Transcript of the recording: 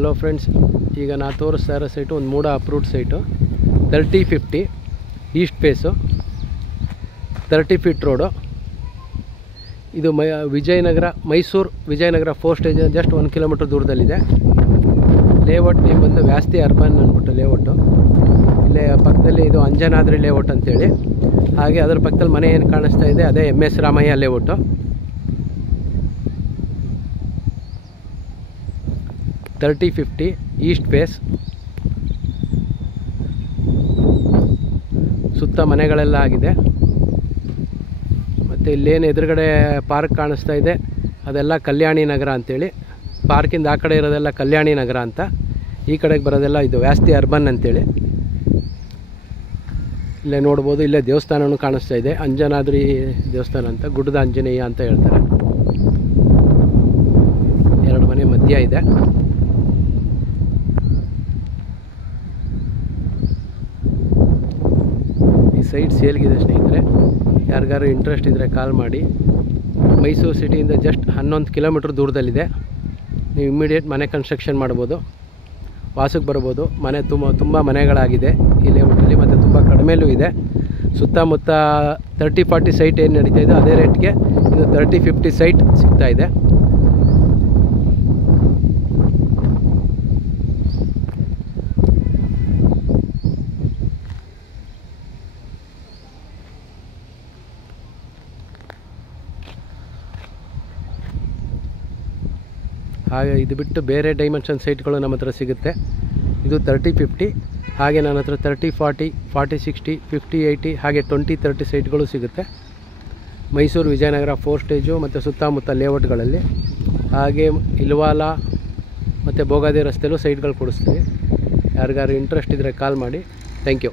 Hello friends, ಈಗ ನಾನು ತೋರಿಸ್ತಾ ಇರೋ ಸೈಟು ಒಂದು MUDA approved site 3050 east face 30 feet road. ಇದು Vijayanagar Mysore Vijayanagar 4 stage just 1 kilometre ದೂರದಲ್ಲಿದೆ. ಲೇಔಟ್ ನೇಮ್ ಬಂದು ವ್ಯಾಸ್ತಿ ಅರ್ಬನ್ ಅಂದ್ಬಿಟ್ಟು ಲೇಔಟು. ಇಲ್ಲೇ ಪಕ್ಕದಲ್ಲಿ ಇದು ಅಂಜನಾದ್ರಿ ಲೇಔಟ್ ಅಂತೇಳಿ. ಹಾಗೆ ಅದರ ಪಕ್ಕದಲ್ಲಿ ಮನೆ ಏನು ಕಾಣಿಸ್ತಾ ಇದೆ ಅದೇ MS Ramaiah layout. 3050 east face. ಸುತ್ತ ಮನೆಗಳೆಲ್ಲ ಆಗಿದೆ. ಮತ್ತು ಇಲ್ಲೇನು ಎದುರುಗಡೆ ಪಾರ್ಕ್ ಕಾಣಿಸ್ತಾ ಇದೆ ಅದೆಲ್ಲ ಕಲ್ಯಾಣಿ ನಗರ ಅಂಥೇಳಿ. ಪಾರ್ಕಿಂದ ಆ ಕಡೆ ಇರೋದೆಲ್ಲ ಕಲ್ಯಾಣಿ ನಗರ ಅಂತ, ಈ ಕಡೆಗೆ ಬರೋದೆಲ್ಲ ಇದು ವ್ಯಾಸ್ತಿ ಅರ್ಬನ್ ಅಂಥೇಳಿ. ಇಲ್ಲೇ ನೋಡ್ಬೋದು, ಇಲ್ಲೇ ದೇವಸ್ಥಾನವೂ ಕಾಣಿಸ್ತಾ ಇದೆ, ಅಂಜನಾದ್ರಿ ದೇವಸ್ಥಾನ ಅಂತ, ಗುಡ್ಡದ ಆಂಜನೇಯ ಅಂತ ಹೇಳ್ತಾರೆ. 2 ಮನೆ ಮಧ್ಯ ಇದೆ. ಈ ಸೈಟ್ ಸೇಲ್ಗಿದೆ ಸ್ನೇಹಿತರೆ. ಯಾರಿಗಾರು ಇಂಟ್ರೆಸ್ಟ್ ಇದ್ದರೆ ಕಾಲ್ ಮಾಡಿ. ಮೈಸೂರು ಸಿಟಿಯಿಂದ ಜಸ್ಟ್ 11 ಕಿಲೋಮೀಟ್ರ್ ದೂರದಲ್ಲಿದೆ. ನೀವು ಇಮ್ಮಿಡಿಯೇಟ್ ಮನೆ ಕನ್ಸ್ಟ್ರಕ್ಷನ್ ಮಾಡ್ಬೋದು, ವಾಸಕ್ಕೆ ಬರ್ಬೋದು. ಮನೆ ತುಂಬ ಮನೆಗಳಾಗಿದೆ ಈ ಲೇಔಟಲ್ಲಿ, ಮತ್ತು ತುಂಬ ಕಡಿಮೆಲೂ ಇದೆ. ಸುತ್ತಮುತ್ತ 30-40 ಸೈಟ್ ಏನು ನಡೀತಾ ಇದೆ ಅದೇ ರೇಟ್ಗೆ ಇದು 30-50 ಸೈಟ್ ಸಿಗ್ತಾ ಇದೆ. ಹಾಗೆ ಇದು ಬಿಟ್ಟು ಬೇರೆ ಡೈಮೆನ್ಷನ್ ಸೈಟ್ಗಳು ನಮ್ಮ ಹತ್ರ ಸಿಗುತ್ತೆ. ಇದು 30-50, ಹಾಗೆ ನನ್ನ ಹತ್ರ 30-40, 40-60, 50-80 ಹಾಗೆ 20-30 ಸೈಟ್ಗಳು ಸಿಗುತ್ತೆ. ಮೈಸೂರು ವಿಜಯನಗರ 4 ಸ್ಟೇಜು ಮತ್ತು ಸುತ್ತಮುತ್ತ ಲೇಔಟ್ಗಳಲ್ಲಿ. ಹಾಗೆ ಇಲ್ವಾಲ ಮತ್ತು ಬೋಗಾದಿ ರಸ್ತೆಯಲ್ಲೂ ಸೈಟ್ಗಳು ಕೊಡಿಸ್ತೀವಿ. ಯಾರಿಗಾರು ಇಂಟ್ರೆಸ್ಟ್ ಇದ್ದರೆ ಕಾಲ್ ಮಾಡಿ. Thank you.